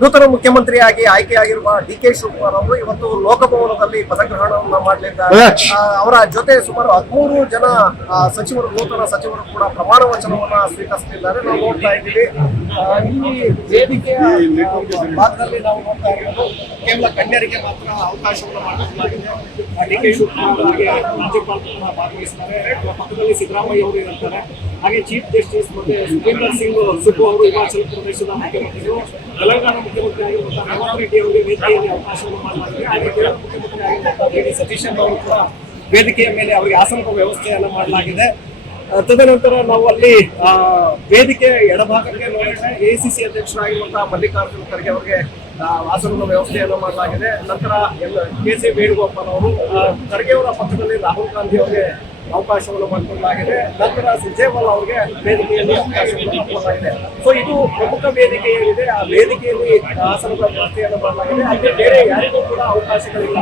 ನೂತನ ಮುಖ್ಯಮಂತ್ರಿಯಾಗಿ ಆಯ್ಕೆಯಾಗಿರುವ ಡಿ.ಕೆ. ಶಿವಕುಮಾರ್ ಅವರು ಇವತ್ತು ಲೋಕಭವನದಲ್ಲಿ ಪದಗ್ರಹಣವನ್ನ ಮಾಡಲಿದ್ದಾರೆ. ಅವರ ಜೊತೆ ಸುಮಾರು 13 ಜನ ಸಚಿವರು, ನೂತನ ಸಚಿವರು ಕೂಡ ಪ್ರಮಾಣ ವಚನವನ್ನ ಸ್ವೀಕರಿಸಲಿದ್ದಾರೆ. ನಾವು ನೋಡ್ತಾ ಇದ್ದೀವಿ. ಈ ವೇದಿಕೆಯ ಭಾಗದಲ್ಲಿ ನಾವು ನೋಡ್ತಾ ಇರೋದು ಕೇವಲ ಗಣ್ಯರಿಗೆ ಮಾತ್ರ ಅವಕಾಶವನ್ನು ಮಾಡಲಾಗಿದೆ. ಡಿ.ಕೆ. ಶಿವಕುಮಾರ್ ಹಾಗೆ ರಾಜ್ಯಪಾಲರು ಭಾಗವಹಿಸ್ತಾರೆ. ಪಕ್ಕದಲ್ಲಿ ಸಿದ್ದರಾಮಯ್ಯ ಅವರು ಇರ್ತಾರೆ. ಹಾಗೆ ಚೀಫ್ ಜಸ್ಟಿಸ್ ಮತ್ತೆ ಸುಖೇಂದರ್ ಸಿಂಗ್ ಸುಬ್ಬು ಅವರು ಹಿಮಾಚಲ ಪ್ರದೇಶದ ಮುಖ್ಯಮಂತ್ರಿಗಳು, ತೆಲಂಗಾಣ ಮುಖ್ಯಮಂತ್ರಿ ಆಗಿರುವಂತಹ ರೇವಂತ್ ರೆಡ್ಡಿ ಅವರಿಗೆ ವೇದಿಕೆಯಲ್ಲಿ ಅವಕಾಶವನ್ನು ಮಾಡಲಾಗಿದೆ. ಹಾಗೆ ಕೇರಳ ಮುಖ್ಯಮಂತ್ರಿ ಆಗಿರುವಂತಹ ಡಿ ಸತೀಶನ್ ಅವರು ಕೂಡ ವೇದಿಕೆಯ ಮೇಲೆ ಅವರಿಗೆ ಆಸನದ ವ್ಯವಸ್ಥೆಯನ್ನು ಮಾಡಲಾಗಿದೆ. ತದನಂತರ ನಾವು ಅಲ್ಲಿ ವೇದಿಕೆಯ ಎಡಭಾಗಕ್ಕೆ ನೋಡಿದ್ರೆ ಎಐಸಿಸಿ ಅಧ್ಯಕ್ಷರಾಗಿರುವಂತಹ ಮಲ್ಲಿಕಾರ್ಜುನ ಖರ್ಗೆ ಅವರಿಗೆ ಆಸನದ ವ್ಯವಸ್ಥೆಯನ್ನು ಮಾಡಲಾಗಿದೆ. ನಂತರ ಕೆ.ಸಿ. ವೇಣುಗೋಪಾಲ್ ಅವರು, ಖರ್ಗೆ ಅವರ ಪಕ್ಕದಲ್ಲಿ ರಾಹುಲ್ ಗಾಂಧಿ ಅವರಿಗೆ ಅವಕಾಶವನ್ನು ಮಾಡಿಕೊಳ್ಳಲಾಗಿದೆ. ನಂತರ ಸುರ್ಜೇವಾಲಾ ಅವರಿಗೆ ವೇದಿಕೆಯಲ್ಲಿ ಅವಕಾಶವನ್ನು ಕೊಡಲಾಗಿದೆ. ಸೊ ಇದು ಪ್ರಮುಖ ವೇದಿಕೆ ಏನಿದೆ, ಆ ವೇದಿಕೆಯಲ್ಲಿ ಆಸನದ ವ್ಯವಸ್ಥೆಯನ್ನು ಮಾಡಲಾಗಿದೆ. ಅಲ್ಲಿ ಬೇರೆ ಯಾರಿಗೂ ಕೂಡ ಅವಕಾಶಗಳಿಲ್ಲ.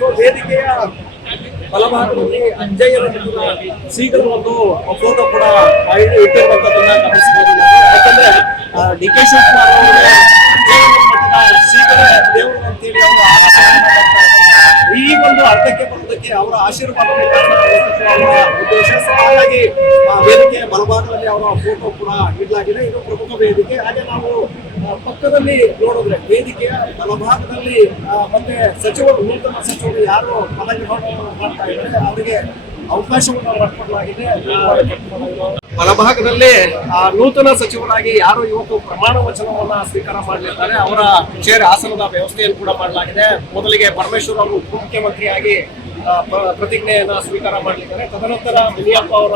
ಸೊ ವೇದಿಕೆಯ ಬಲಭಾಗದಲ್ಲಿ ಅಜ್ಜಯ್ಯನ ಶ್ರೀಗಳ ಒಂದು ಫೋಟೋ ಕೂಡ ಇಟ್ಟಿರುವಂತದ್ದನ್ನ ಗಮನಿಸಬಹುದು. ಯಾಕಂದ್ರೆ ಡಿ.ಕೆ. ಶಿವಕುಮಾರ್ ಅವರಿಗೆ ಶ್ರೀಗಳ ದೇವರು ಅಂತೇಳಿ ಅವರು ಈ ಒಂದು ಅರ್ಥಕ್ಕೆ ಬರುವುದಕ್ಕೆ ಅವರ ಆಶೀರ್ವಾದ ಉದ್ದೇಶ. ಹಾಗಾಗಿ ವೇದಿಕೆಯ ಬಲಭಾಗದಲ್ಲಿ ಅವರ ಫೋಟೋ ಕೂಡ ಇಡಲಾಗಿದೆ. ಇದು ಪ್ರಮುಖ ವೇದಿಕೆ. ಹಾಗೆ ನಾವು ಪಕ್ಕದಲ್ಲಿ ನೋಡಿದ್ರೆ ವೇದಿಕೆಯ ಬಲಭಾಗದಲ್ಲಿ ಮತ್ತೆ ಸಚಿವರು, ನೂತನ ಸಚಿವರು ಯಾರು ಪದಗ್ರಹಣವನ್ನು ಮಾಡ್ತಾ ಇದ್ದಾರೆ ಅವರಿಗೆ ಅವಕಾಶವನ್ನು ಮಾಡಿಕೊಡಲಾಗಿದೆ. ಬಲಭಾಗದಲ್ಲಿ ನೂತನ ಸಚಿವರಾಗಿ ಯಾರು ಇವತ್ತು ಪ್ರಮಾಣ ವಚನವನ್ನ ಸ್ವೀಕಾರ ಮಾಡಲಿದ್ದಾರೆ ಅವರ ಚೇರ್ ಆಸನದ ವ್ಯವಸ್ಥೆಯನ್ನು ಕೂಡ ಮಾಡಲಾಗಿದೆ. ಮೊದಲಿಗೆ ಪರಮೇಶ್ವರ್ ಅವರು ಉಪಮುಖ್ಯಮಂತ್ರಿಯಾಗಿ ಪ್ರತಿಜ್ಞೆಯನ್ನ ಸ್ವೀಕಾರ ಮಾಡಲಿದ್ದಾರೆ. ತದನಂತರ ಮುನಿಯಪ್ಪ ಅವರ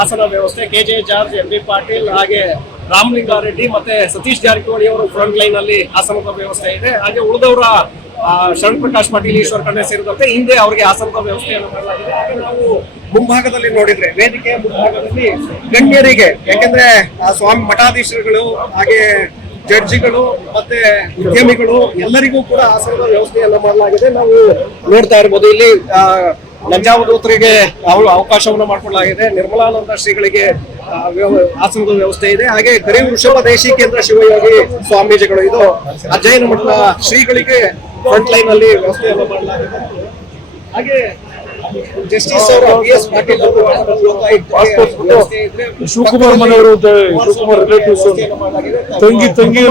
ಆಸನ ವ್ಯವಸ್ಥೆ, ಕೆ.ಜೆ. George, MB. ಪಾಟೀಲ್, ಹಾಗೆ ರಾಮಲಿಂಗಾರೆಡ್ಡಿ ಮತ್ತೆ ಸತೀಶ್ ಜಾರಕಿಹೊಳಿ ಅವರು ಫ್ರಂಟ್ ಲೈನ್ ಅಲ್ಲಿ ಆಸನದ ವ್ಯವಸ್ಥೆ ಇದೆ. ಹಾಗೆ ಉಳಿದವರ ಶರಣ್ ಪ್ರಕಾಶ್ ಪಾಟೀಲ್, ಈಶ್ವರ್ ಖಂಡ್ರೆ ಸೇರಿದಂತೆ ಹಿಂದೆ ಅವರಿಗೆ ಆಸನದ ವ್ಯವಸ್ಥೆಯನ್ನು ಮಾಡಲಾಗಿದೆ. ಹಾಗೆ ನಾವು ಮುಂಭಾಗದಲ್ಲಿ ನೋಡಿದ್ರೆ ವೇದಿಕೆಯ ಮುಂಭಾಗದಲ್ಲಿ ಗಣ್ಯರಿಗೆ, ಯಾಕೆಂದ್ರೆ ಸ್ವಾಮಿ ಮಠಾಧೀಶರುಗಳು, ಹಾಗೆ ಜಡ್ಜಿಗಳು ಮತ್ತೆ ಉದ್ಯಮಿಗಳು ಎಲ್ಲರಿಗೂ ಕೂಡ ಆಸನದ ವ್ಯವಸ್ಥೆಯನ್ನು ಮಾಡಲಾಗಿದೆ. ನಾವು ನೋಡ್ತಾ ಇರ್ಬೋದು ಇಲ್ಲಿ ನಂಜಾವಧೂತರಿಗೆ ಅವಕಾಶವನ್ನು ಮಾಡಿಕೊಳ್ಳಲಾಗಿದೆ. ನಿರ್ಮಲಾನಂದ ಶ್ರೀಗಳಿಗೆ ಆಸನದ ವ್ಯವಸ್ಥೆ ಇದೆ. ಹಾಗೆ ಕರಿ ವೃಷಭ ದೇಶಿ ಕೇಂದ್ರ ಶಿವಯೋಗಿ ಸ್ವಾಮೀಜಿಗಳು, ಇದು ಅಜ್ಜಯ್ಯನ ಮಠದ ಶ್ರೀಗಳಿಗೆ ಫ್ರಂಟ್ ಲೈನ್ ಅಲ್ಲಿ ವ್ಯವಸ್ಥೆಯನ್ನು ಮಾಡಲಾಗಿದೆ. ಹಾಗೆ ಜಸ್ಟಿಸ್ ಅವರು ಬಿ.ಎಸ್. ಪಾಟೀಲ್ ಶಿವಕುಮಾರ್ ಮನೆಯವರು, ಶಿವಕುಮಾರ್ ರಿಲೇಟಿವ್ಸ್, ತಂಗಿ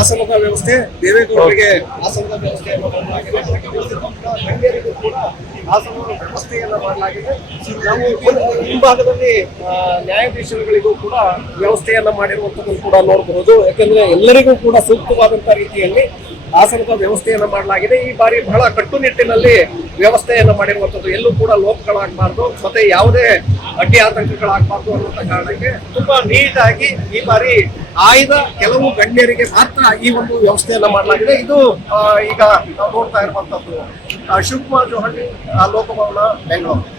ಆಸನದ ವ್ಯವಸ್ಥೆ, ದೇವೇಗೌಡರಿಗೆ ಆಸನದ ವ್ಯವಸ್ಥೆಯನ್ನು ಮಾಡಲಾಗಿದೆ. ಆಸನದ ವ್ಯವಸ್ಥೆಯನ್ನ ಮಾಡಲಾಗಿದೆ. ನಾವು ಹಿಂಭಾಗದಲ್ಲಿ ನ್ಯಾಯಾಧೀಶರುಗಳಿಗೂ ಕೂಡ ವ್ಯವಸ್ಥೆಯನ್ನ ಮಾಡಿರುವಂತದ್ದನ್ನು ಕೂಡ ನೋಡಬಹುದು. ಯಾಕಂದ್ರೆ ಎಲ್ಲರಿಗೂ ಕೂಡ ಸೂಕ್ತವಾದಂತಹ ರೀತಿಯಲ್ಲಿ ಆಸನದ ವ್ಯವಸ್ಥೆಯನ್ನ ಮಾಡಲಾಗಿದೆ. ಈ ಬಾರಿ ಬಹಳ ಕಟ್ಟುನಿಟ್ಟಿನಲ್ಲಿ ವ್ಯವಸ್ಥೆಯನ್ನ ಮಾಡಿರುವಂತದ್ದು. ಎಲ್ಲೂ ಕೂಡ ಲೋಪಗಳಾಗಬಾರ್ದು, ಮತ್ತೆ ಯಾವುದೇ ಅಡ್ಡಿ ಆತಂಕಗಳಾಗಬಾರ್ದು ಅನ್ನುವಂತ ಕಾರಣಕ್ಕೆ ತುಂಬಾ ನೀಟ್ ಆಗಿ ಈ ಬಾರಿ ಆಯ್ದ ಕೆಲವು ಗಣ್ಯರಿಗೆ ಮಾತ್ರ ಈ ಒಂದು ವ್ಯವಸ್ಥೆಯನ್ನ ಮಾಡಲಾಗಿದೆ. ಇದು ಈಗ ನಾವು ನೋಡ್ತಾ ಇರುವಂತದ್ದು ಶಿವಕುಮಾರ್ ಜೋಹಳ್ಳಿ, ಲೋಕಭವನ, ಬೆಂಗಳೂರು.